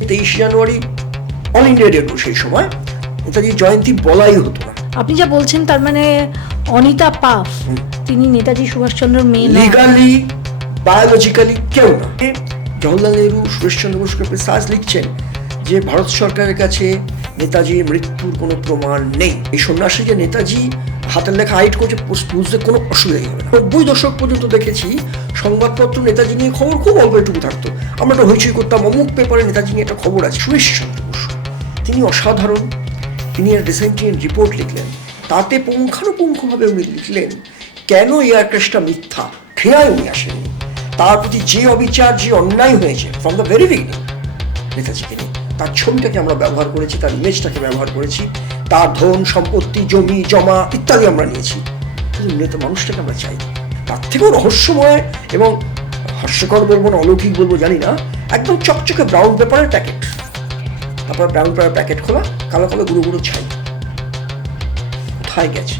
23 জানুয়ারি all India radio সেই সময় নেতাজি জয়ন্তী বলাই হতো না। আপনি যা বলছেন তার মানে অনিতা পাফ তিনি নেতাজি সুভাষচন্দ্র মেয়ে নন। লিগালি বায়োলজিক্যালি কেউ না। জওহরলাল নেহরু সুরেশচন্দ্র বসুকে প্রেসাস লিখছেন যে ভারত সরকারের কাছে নেতাজির মৃত্যুর কোনো প্রমাণ নেই। এই সন্ন্যাসী যে নেতাজি হাতের লেখা হাইট করছে বুঝতে কোনো অসুবিধাই হবে না। 90 দশক পর্যন্ত দেখেছি সংবাদপত্র নেতাজি নিয়ে খবর খুব অল্প একটুকু থাকতো। আমরা তো হইচই করতাম অমুক পেপারে নেতাজি নিয়ে একটা খবর আছে। সুরেশচন্দ্র বসু তিনি অসাধারণ, তিনি ডিসেন্টিয়েন্ট রিপোর্ট লিখলেন, তাতে পুঙ্খানুপুঙ্খভাবে উনি লিখলেন কেন এয়ার ক্র্যাশটা মিথ্যা। খেয়ায় উনি আসেননি, তার প্রতি যে অবিচার যে অন্যায় হয়েছে ফ্রম দ্য ভেরি বিগিনিং নেতাজিকে নিয়ে, তার ছবিটাকে আমরা ব্যবহার করেছি, তার ইমেজটাকে ব্যবহার করেছি, তার ধন সম্পত্তি জমি জমা ইত্যাদি আমরা নিয়েছি, কিন্তু নেতা মানুষটাকে আমরা চাই। তার থেকেও রহস্যময় এবং হাস্যকর বলবো না অলৌকিক বলবো জানি না, একদম চকচকে ব্রাউন পেপারের প্যাকেট, তারপর ব্রাউন পেপারের প্যাকেট খোলা, কালো কালো গুঁড়ো গুঁড়ো ছাই, কোথায় গেছে?